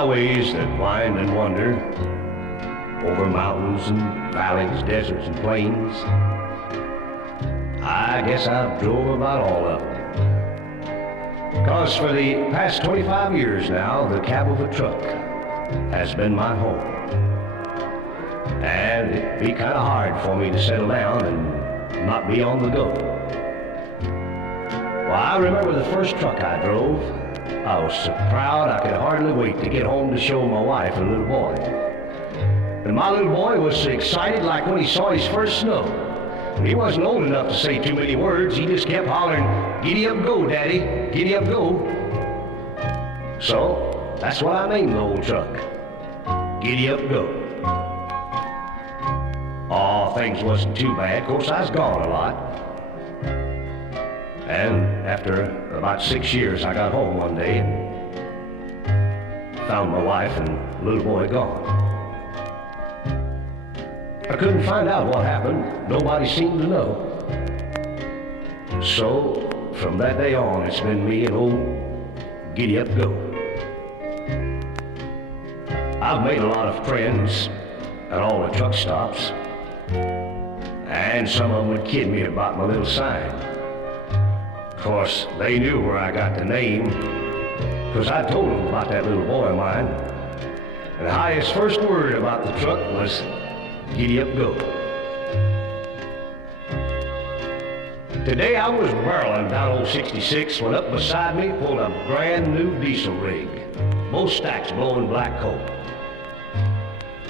highways that wind and wander over mountains and valleys, deserts and plains. I guess I've drove about all of them. 'Cause for the past 25 years now, the cab of a truck has been my home. And it'd be kind of hard for me to settle down and not be on the go. Well, I remember the first truck I drove. I was so proud I could hardly wait to get home to show my wife and little boy. And my little boy was so excited like when he saw his first snow. And he wasn't old enough to say too many words. He just kept hollering, "Giddy up, go, Daddy, giddy up, go." So that's what I named the old truck, Giddy Up, Go. Oh, things wasn't too bad. Of course, I was gone a lot. And after about 6 years, I got home one day and found my wife and little boy gone. I couldn't find out what happened. Nobody seemed to know. So, from that day on, it's been me and old Giddy Up, Go. I've made a lot of friends at all the truck stops. And some of them would kid me about my little sign. Of course, they knew where I got the name, because I told them about that little boy of mine. And how his first word about the truck was, "Giddy up, go." Today I was barreling down old 66 when up beside me pulled a brand new diesel rig, both stacks blowing black coal.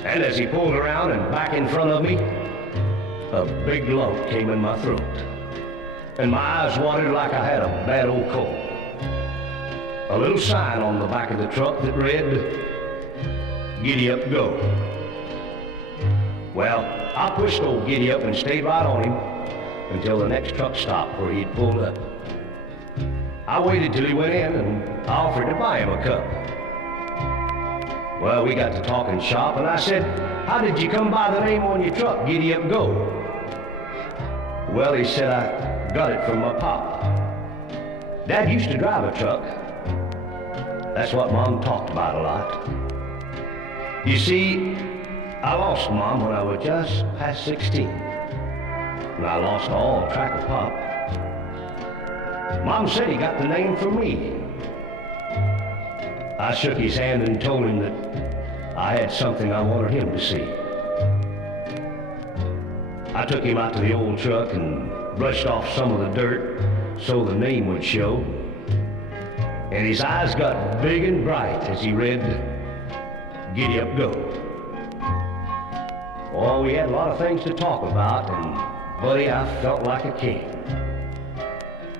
And as he pulled around and back in front of me, a big lump came in my throat, and my eyes watered like I had a bad old cold. A little sign on the back of the truck that read, "Giddy up, go." Well, I pushed old Giddy up and stayed right on him until the next truck stop where he'd pulled up. I waited till he went in and I offered to buy him a cup. Well, we got to talking shop and I said, "How did you come by the name on your truck, Giddy Up, Go?" Well, he said, "I got it from my pop. Dad used to drive a truck." That's what Mom talked about a lot. You see, I lost Mom when I was just past 16. And I lost all track of Pop. Mom said he got the name from me. I shook his hand and told him that I had something I wanted him to see. I took him out to the old truck and brushed off some of the dirt so the name would show. And his eyes got big and bright as he read, "Giddy up, go." Oh, we had a lot of things to talk about, and buddy, I felt like a king.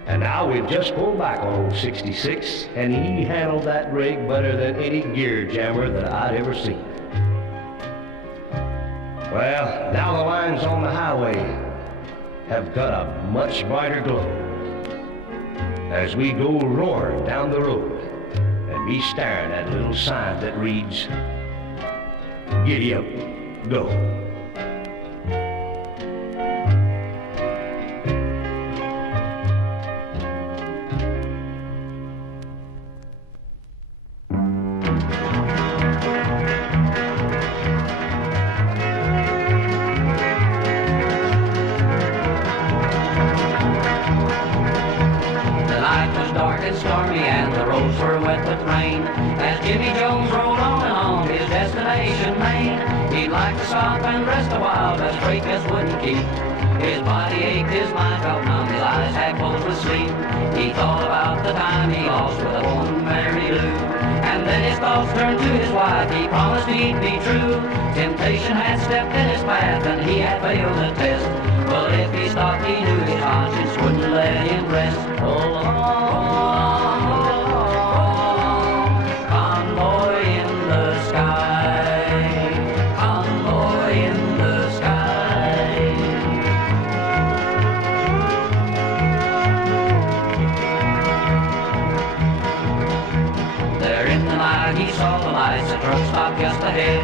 And now we've just pulled back on old 66, and he handled that rig better than any gear jammer that I'd ever seen. Well, now the lines on the highway have got a much brighter glow as we go roaring down the road and be staring at a little sign that reads, "Giddy up, go." His body ached, his mind felt numb, his eyes had closed with sleep. He thought about the time he lost with a woman, Mary Lou. And then his thoughts turned to his wife, he promised he'd be true. Temptation had stepped in his path and he had failed the test. But if he stopped, he knew his conscience wouldn't let him rest. Oh, convoy in the sky, convoy in the sky. There in the night he saw the lights, a truck stopped just ahead.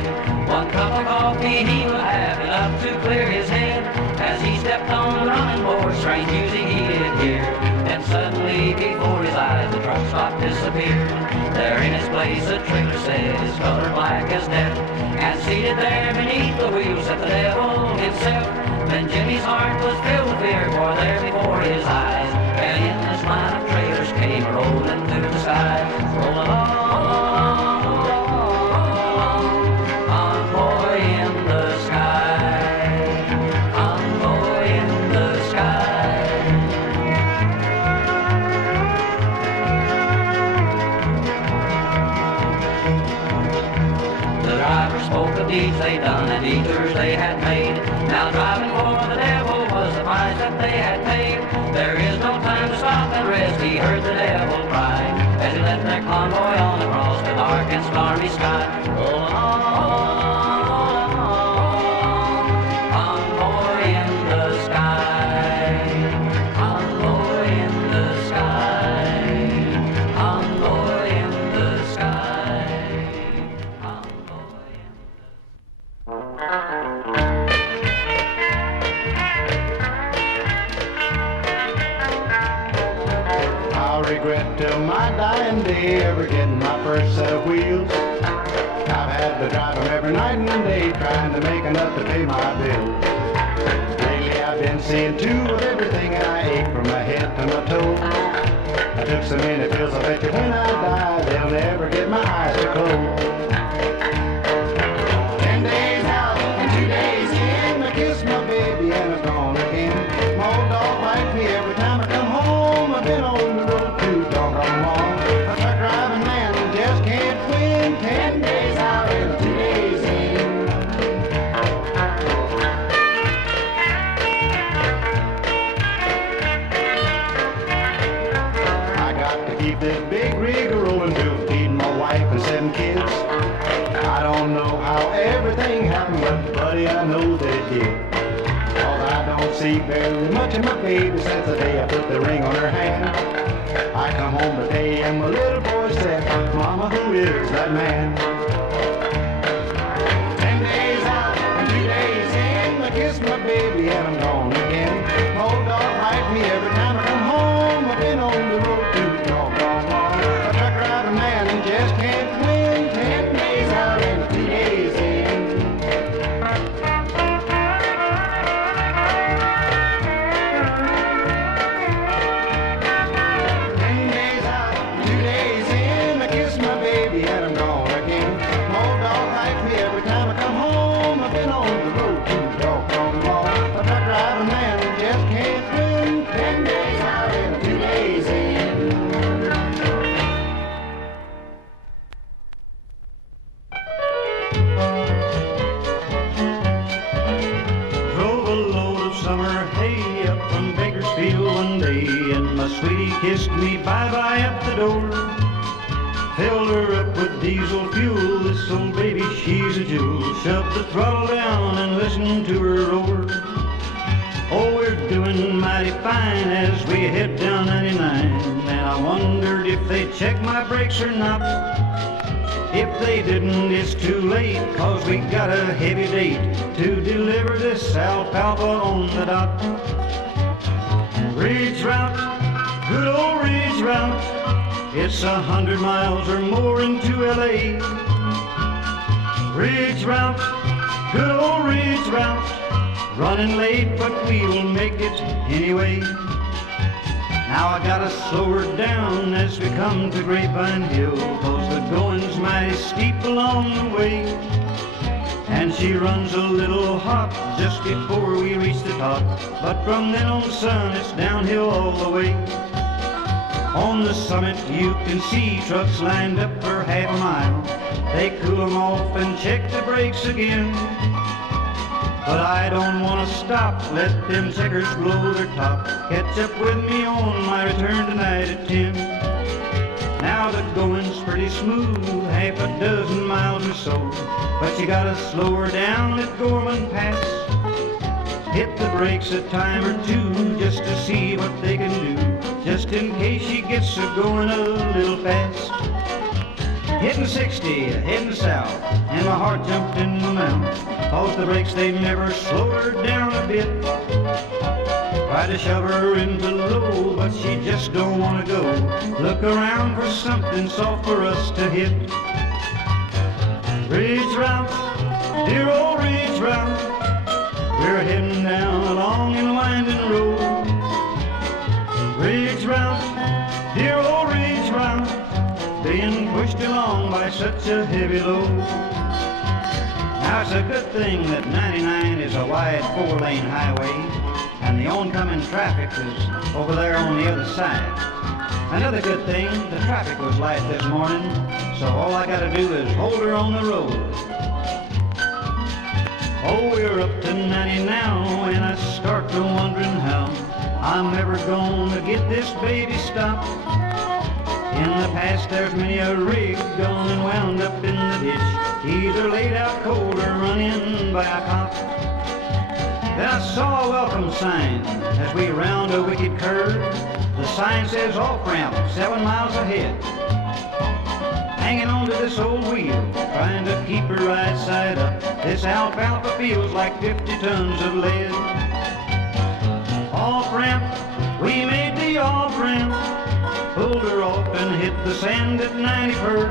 One cup of coffee he would have, enough to clear his head. As he stepped on the running board, strange music he did hear. Then suddenly before his eyes the truck stop disappeared. There in his place place, the trailer says, colored black as death. And seated there beneath the wheels sat the devil himself. Then Jimmy's heart was filled with fear, for there before his eyes, an endless line of trailers came rolling through the sky. Rolling on, convoy in the sky, convoy in the sky. The driver spoke of deeds they done and detours they had made. Now driving for the devil was the price that they had paid. There is no time to stop and rest, he heard the devil cry, as he led their convoy on across the dark and stormy sky. Rolling on, convoy in the sky, convoy in the sky, convoy in the sky, convoy in I'll regret till my dying day ever getting my first set of wheels. I've had to drive them every night and day trying to make enough to pay my bills. Lately I've been seeing two of everything and I ache from my head to my toe. I took so many pills I bet you when I die they'll never get my eyes to close. 10 days out and 2 days in, I kiss my baby and I'm gone again. My old dog bites me every time I come home. I've been on the road too doggone long. A truck driving man just can't win. 10 days out and 2 days in. I got to keep this big rig rolling to feed my wife and 7 kids. I don't know how everything happened, but buddy, I know that it did. 'Cause I don't see very much of my baby since the day I put the ring on her hand. I come home today and my little boy said, Mama, who is that man? 10 days out and 2 days in, I kiss my baby and I'm gone again. My old dog bites me every time I come home. I've been on the road too doggone long. A truck driving man just can't win. 10 days out and 2 days in. 10 days out, 2 days in, I kiss my baby and I'm gone again. My old dog bites me every time I come home. I've been on the road too doggone long. A truck driving man just can't win. 10 days out and 2 days in. Drove a load of summer hay up from Bakersfield one day, and my sweetie kissed me bye-bye at the door. Filled her up with diesel fuel, this old baby, she's a jewel. Shoved the throttle down and listened to her roar. Oh, we're doing mighty fine as we head down 99, and I wondered if they'd check my brakes or not. If they didn't, it's too late, 'cause we got a heavy date to deliver this alfalfa on the dot. Ridge route, good old ridge route, it's 100 miles or more into LA. Ridge route, good old ridge route, running late, but we'll make it anyway. Now I gotta slow her down as we come to Grapevine Hill, 'cause the going's mighty steep along the way. And she runs a little hot just before we reach the top, but from then on, son, it's downhill all the way. On the summit you can see trucks lined up for half a mile. They cool 'em off and check the brakes again. But I don't want to stop, let them checkers blow their top. Catch up with me on my return tonight at 10. Now the going's pretty smooth, half a dozen miles or so, but you gotta slow her down at Gorman Pass. Hit the brakes a time or two just to see what they can do, just in case she gets her going a little fast. Hitting 60, heading south, and my heart jumped in my mouth. Cause the brakes, they never slowed her down a bit. Tried to shove her into low, but she just don't want to go. Look around for something soft for us to hit. Ridge Route, dear old Ridge Route, we're heading down a long and winding road. Ridge Route, dear old Ridge Route, being pushed along by such a heavy load. Now it's a good thing that 99 is a wide 4-lane highway, and the oncoming traffic is over there on the other side. Another good thing, the traffic was light this morning, so all I gotta do is hold her on the road. Oh, we're up to 90 now, and I start to wondering how I'm ever gonna get this baby stopped. In the past there's many a rig gone and wound up in the ditch, either laid out cold or run in by a cop. Then I saw a welcome sign as we round a wicked curve. The sign says off-ramp 7 miles ahead. Hanging on to this old wheel, trying to keep her right side up. This alfalfa feels like 50 tons of lead. Off-ramp, we made the off-ramp. Pulled her off and hit the sand at 90 per.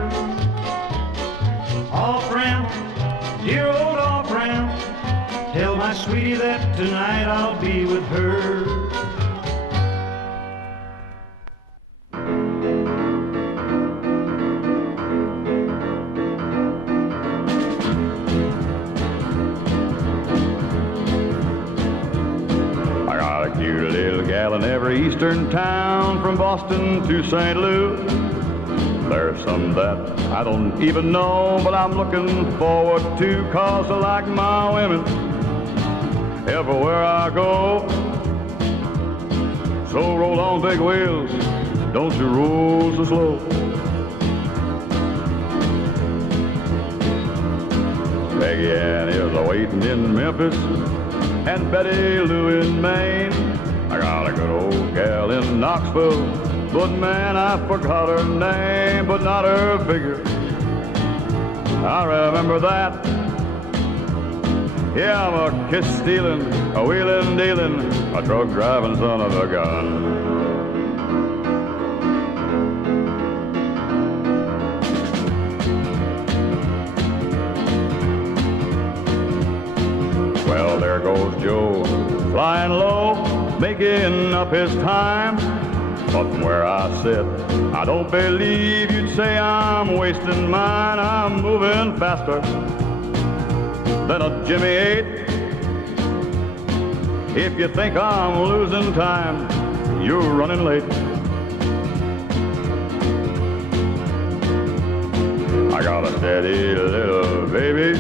Off-ramp, dear old off-ramp. Tell my sweetie that tonight I'll be with her. I got a cute little gal in every eastern town, from Boston to St. Louis. There's some that I don't even know, but I'm looking forward to, 'cause I like my women everywhere I go. So roll on big wheels, don't you roll so slow. Peggy Ann is a-waiting in Memphis, and Betty Lou in Maine. I got a good old gal in Knoxville, but man, I forgot her name, but not her figure. I remember that. Yeah, I'm a kiss-stealing, a wheeling-dealing, a truck-driving son of a gun. Well, there goes Joe, flying low, making up his time. But from where I sit, I don't believe you'd say I'm wasting mine. I'm moving faster than a Jimmy 8. If you think I'm losing time, you're running late. I got a steady little baby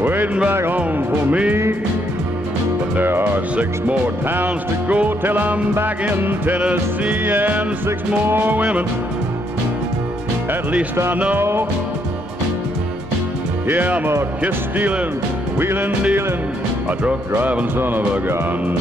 waiting back home for me. But there are 6 more towns to go till I'm back in Tennessee, and 6 more women, at least I know. Yeah, I'm a kiss-stealing, wheeling-dealing, a truck-driving son of a gun.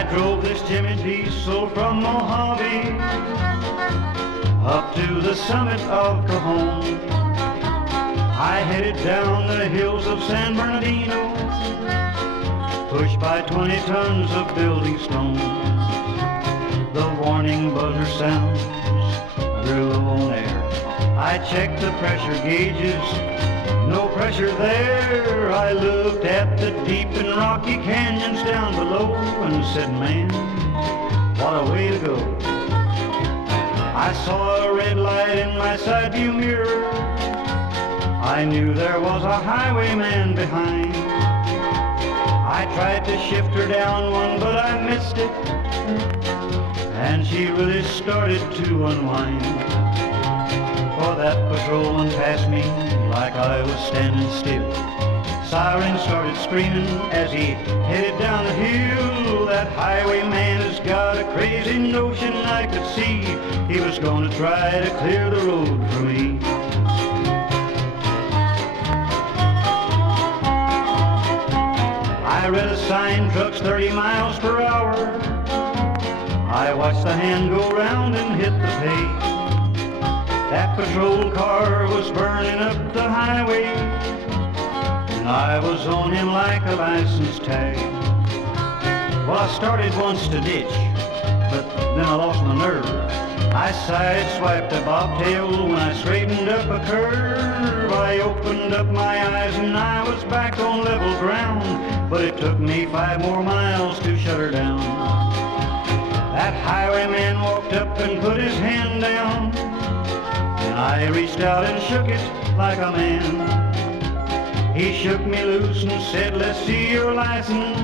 I drove this Jimmy Diesel from Mojave up to the summit of Cajon. I headed down the hills of San Bernardino, pushed by 20 tons of building stone. The warning buzzer sounds grew on air. I checked the pressure gauges, no pressure there. I looked at the deep and rocky canyons down below and said, man, what a way to go. I saw a red light in my side view mirror. I knew there was a highwayman behind. I tried to shift her down one, but I missed it, and she really started to unwind. For that patrolman passed me like I was standing still. Sirens started screaming as he headed down the hill. That highwayman has got a crazy notion. I could see he was gonna try to clear the road for me. I read a sign, trucks 30 miles per hour. I watched the hand go round and hit the pay. That patrol car was burning up the highway, and I was on him like a license tag. Well, I started once to ditch, but then I lost my nerve. I sideswiped a bobtail when I straightened up a curve. I opened up my eyes and I was back on level ground, but it took me 5 more miles to shut her down. That highwayman walked up and put his hand down, and I reached out and shook it like a man. He shook me loose and said, let's see your license,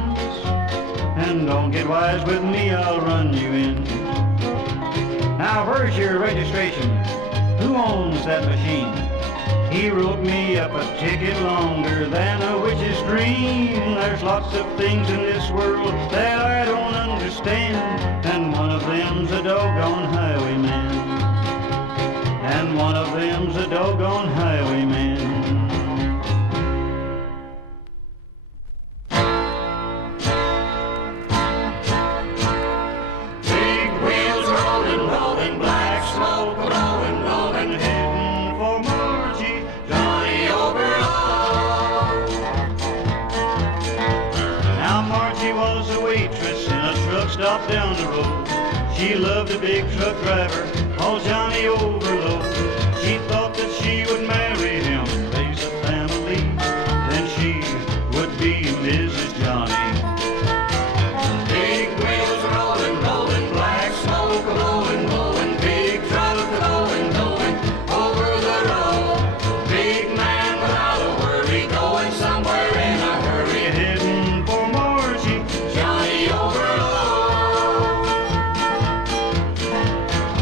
and don't get wise with me, I'll run you in. Now where's your registration? Who owns that machine? He wrote me up a ticket longer than a witch's dream. There's lots of things in this world that I don't understand, and one of them's a doggone highwayman. And one of them's a doggone highwayman. Big wheels rolling, rolling, black smoke blowing, blowing, heading for Margie, Johnny Overload. Now Margie was a waitress in a truck stop down the road. She loved a big truck driver called Johnny Overload. She thought that she would marry him, raise a family, then she would be Mrs. Johnny. Big wheels rolling, rolling, black smoke blowing, blowing, big truck going, going over the road. Big man without a worry, going somewhere in a hurry, heading for Margie, Johnny Overload.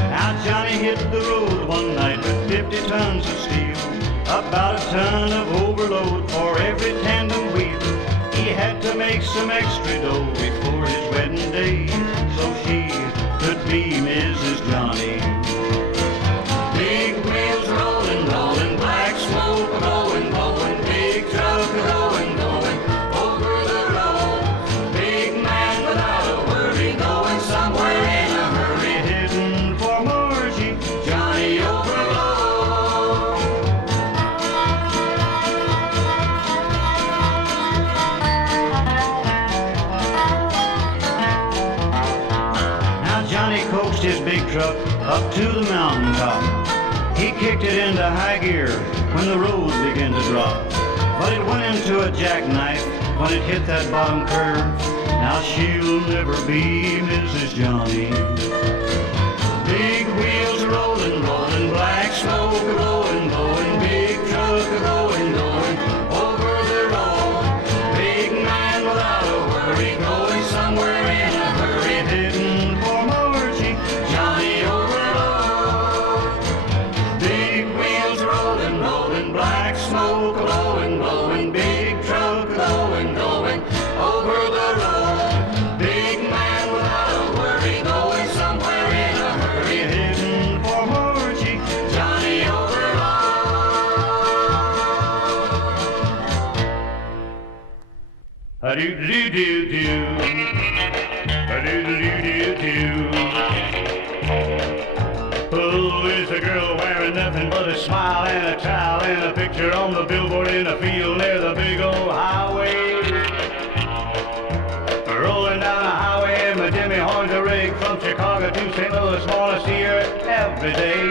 Now Johnny hit the road one night with 50 tons of steel, about a ton of overload for every tandem wheel. He had to make some extra dough before his wedding day, so she could be Mrs. Johnny. Big wheels rolling, rolling, black smoke blowing, blowing, big truck going, going over the road. Big man without a worry, going somewhere in a hurry, heading for Margie, Johnny Overload. Now Johnny coaxed his big truck up to the mountaintop. He kicked it into high gear when the road began to drop, but it went into a jackknife when it hit that bottom curve. Now she'll never be Mrs. Johnny. Big wheels rolling, rolling, black smoke blowing, blowing, big truck going, going over the road. Big man without a worry, going somewhere in a hurry, heading for Margie, Johnny Overload. Big wheels rolling, rolling, black smoke blowing, blowing, big truck going, going over the road. Big man without a worry, going somewhere in a hurry, heading for Margie, Johnny Overload. A-do-do-do-do, a-do picture on the billboard in the field near the big old highway. Rolling down the highway in my Jimmy Horns rig from Chicago to St. Louis, wanna see her every day.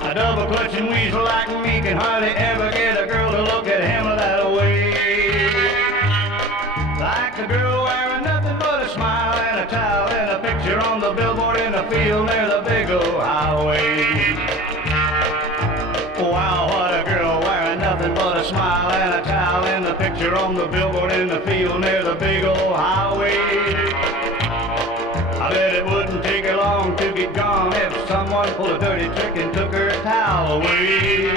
A double clutching weasel like me can hardly ever get a girl to look at him that way. Like a girl wearing nothing but a smile and a towel and a picture on the billboard in the field near the big old highway. Wow, what a girl wearing nothing but a smile and a towel and a picture on the billboard in the field near the big old highway. I bet it wouldn't take her long to get gone if someone pulled a dirty trick and took her towel away.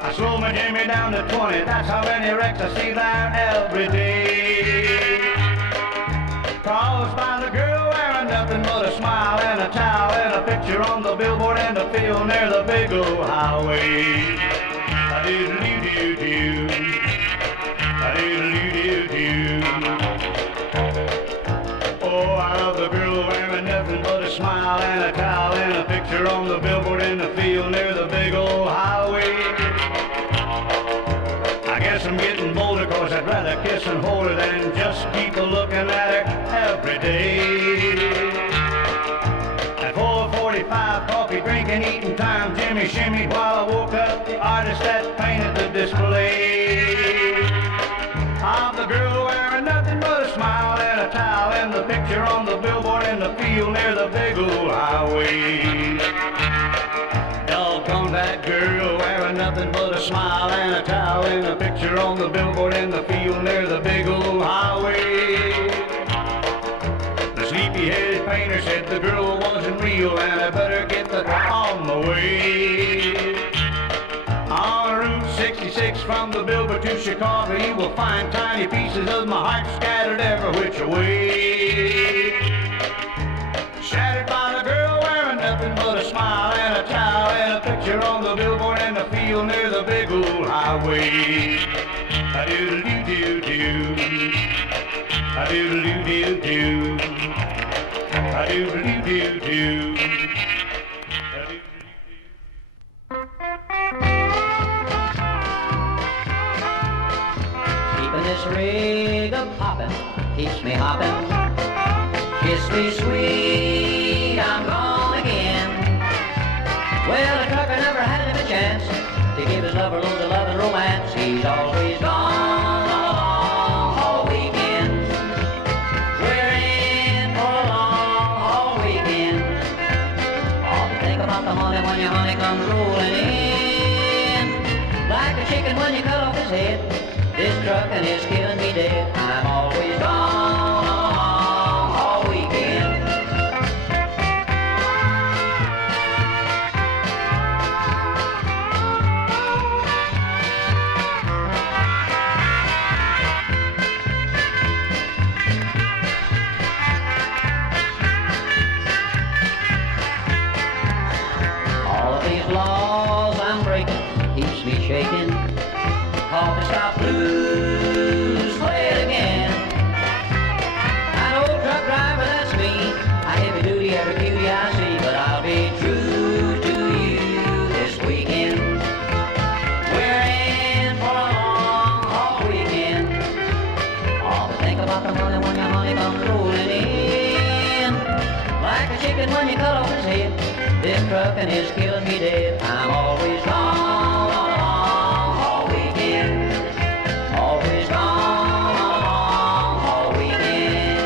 I slow my Jimmy down to 20, that's how many wrecks I see there every day. Caused by the girl wearing nothing but a smile and a towel and a picture on the billboard in the field near the big old highway. A-doodle-doo-doo-doo, a-doodle-doo-doo-doo. Oh, I love the girl wearing nothing but a smile and a towel and a picture on the billboard in the field near the big old highway. I guess I'm getting bolder 'cause I'd rather kiss and hold her than just keep a-looking at her every day. At 4:45, coffee drinking, eating time, Jimmy shimmied while I woke up the artist that painted the display. Of the girl wearing nothing but a smile and a towel and the picture on the billboard in the field near the big old highway. Doggone that girl wearing nothing but a smile and a towel and a picture on the billboard in the field near the big old highway. The sleepy-headed painter said the girl wasn't real and I better get the on the way. On Route 66 from the Billboard to Chicago, you will find tiny pieces of my heart scattered every which way. Shattered by the girl wearing nothing but a smile and a towel and a picture on the billboard in the field near the big old highway. A-doodle-doo-doo-doo, a-doodle-doo-doo-doo, a-doodle-doo-doo-doo. Keeping this rig a-poppin', keeps me hoppin'. Kiss me sweet, I'm gone again. Well, a trucker never had a chance to give his lover loads of love and romance. He's always gone all weekend. We're in for a long haul weekend. All to think about the money when your honey comes rolling in. Like a chicken when you cut off his head. This truckin' is killing me dead. I'm always gone all weekend. All of these laws I'm breaking keeps me shaking. Coffee stop blues, play it again. An old truck driver, that's me. I heavy duty every cutie I see, but I'll be true to you this weekend. We're in for a long haul weekend. All to think about the money when your money comes rolling in. Like a chicken when you cut off his head. This truckin' is killing me dead. I'm always gone on a long haul weekend. Always gone on a long haul weekend.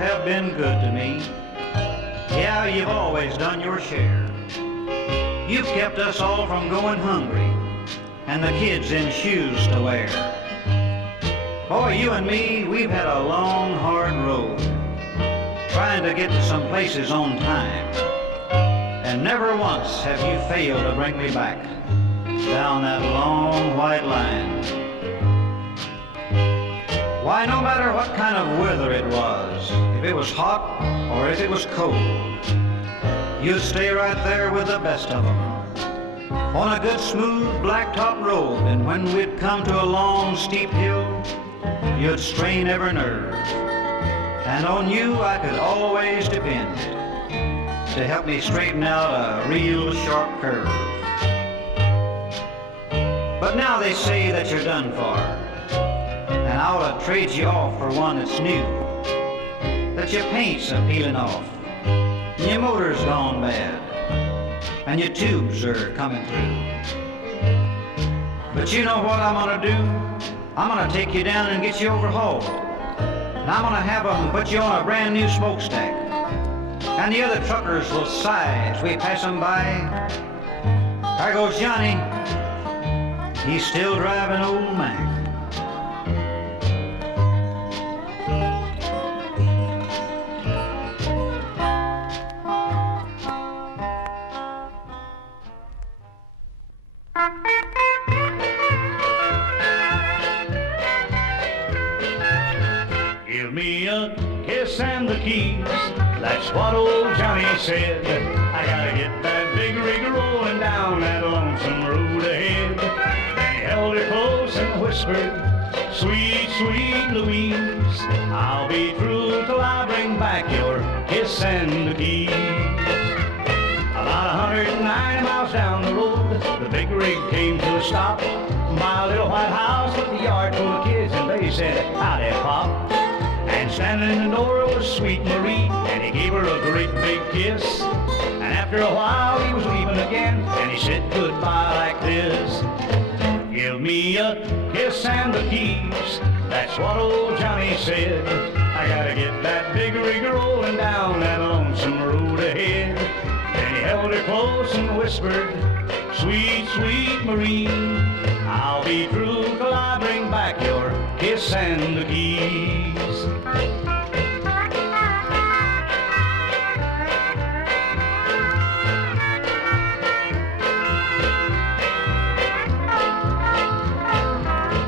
have been good to me. Yeah, you've always done your share. You've kept us all from going hungry and the kids in shoes to wear. Boy, you and me, we've had a long, hard road trying to get to some places on time. And never once have you failed to bring me back down that long white line. Why, no matter what kind of weather it was, if it was hot or if it was cold, you'd stay right there with the best of them on a good smooth blacktop road. And when we'd come to a long steep hill, you'd strain every nerve, and on you I could always depend to help me straighten out a real sharp curve. But now they say that you're done for, and I ought to trade you off for one that's new, that your paint's a peeling off, and your motor's gone bad, and your tubes are coming through. But you know what I'm gonna do? I'm gonna take you down and get you overhauled, and I'm gonna have them put you on a brand new smokestack, and the other truckers will sigh as we pass them by. There goes Johnny, he's still driving old Mack. Give me a kiss and the keys, that's what old Johnny said. I gotta get that big rig rolling down that lonesome road ahead. And he held her close and whispered, sweet, sweet Louise, I'll be true till I bring back your kiss and the keys. About 190 miles down the road, the big rig came to a stop by a little white house with a yard full of kids, and they said, howdy, Pop. And standing in the door was sweet Marie, and he gave her a great big kiss. And after a while he was leaving again, and he said goodbye like this. Give me a kiss and the keys, that's what old Johnny said. I gotta get that big rig rolling down that lonesome road ahead. Then he held her close and whispered, sweet, sweet Marie, I'll be true till I bring back your kiss and the keys.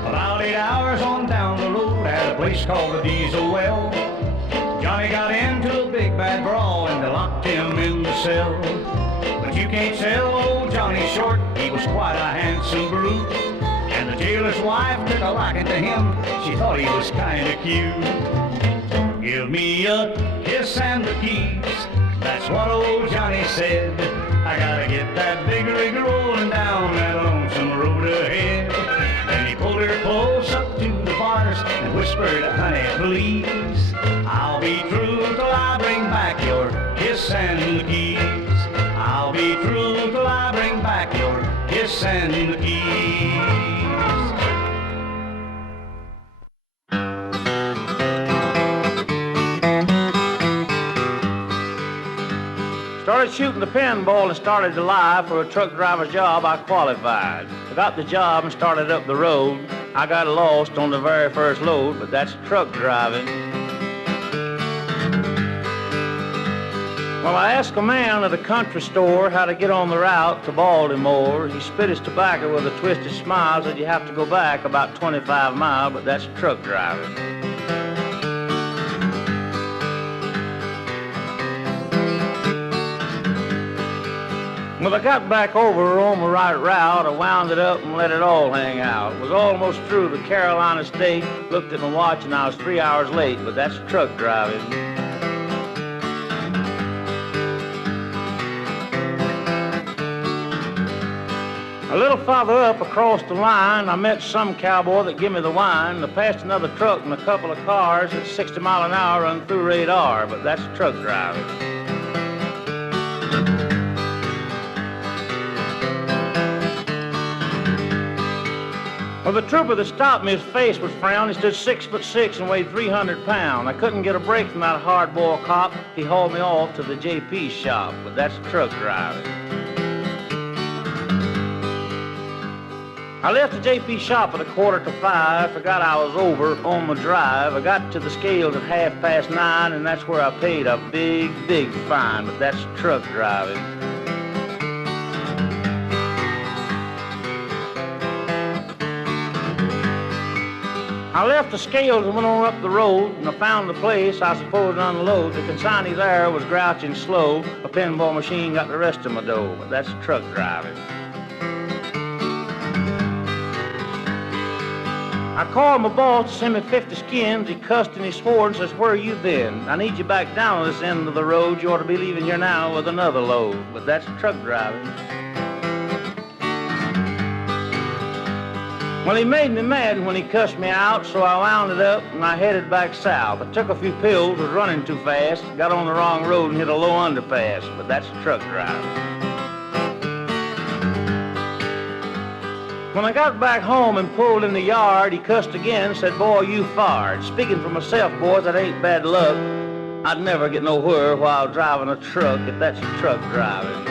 About 8 hours on down the road at a place called the Diesel Well, Johnny got into a big bad brawl and they locked him in the cell. But you can't tell old Johnny Short, he was quite a handsome brute. And the jailer's wife took a liking to him, she thought he was kinda cute. Give me a kiss and the keys, that's what old Johnny said. I gotta get that big rig rolling down that lonesome road ahead. Then he pulled her close up to the bars and whispered, honey, please, I'll be true till I bring back your kiss and the keys. I'll be true till I bring back your kiss and the keys. Started shooting the pinball in Starday, July. For a truck driver's job, I qualified. I got the job and started up the road. I got lost on the very first load, but that's truck driving. Well, I asked a man at a country store how to get on the route to Baltimore. He spit his tobacco with a twisted smile, said you have to go back about 25 miles, but that's truck driving. Well, I got back over on the right route. I wound it up and let it all hang out. It was almost through the Carolina State. Looked at my watch and I was 3 hours late, but that's truck driving. A little farther up across the line, I met some cowboy that give me the wine. I passed another truck and a couple of cars at 60 miles an hour run through radar, but that's truck driving. Well, the trooper that stopped me, his face was frowned. He stood 6'6" and weighed 300 pounds. I couldn't get a break from that hard-boiled cop. He hauled me off to the JP shop, but that's truck driving. I left the JP shop at 4:45, forgot I was over on my drive. I got to the scales at 9:30, and that's where I paid a big, big fine, but that's truck driving. I left the scales and went on up the road, and I found the place I supposed to unload. The consignee there was grouching slow. A pinball machine got the rest of my dough, but that's truck driving. I called my boss to send me 50 skins. He cussed and he swore and says, "Where you been? I need you back down on this end of the road. You ought to be leaving here now with another load." But that's truck driving. Well, he made me mad when he cussed me out, so I wound it up and I headed back south. I took a few pills, was running too fast, got on the wrong road and hit a low underpass. But that's truck driving. When I got back home and pulled in the yard, he cussed again, said, "Boy, you fired." Speaking for myself, boys, that ain't bad luck. I'd never get nowhere while driving a truck if that's truck driving.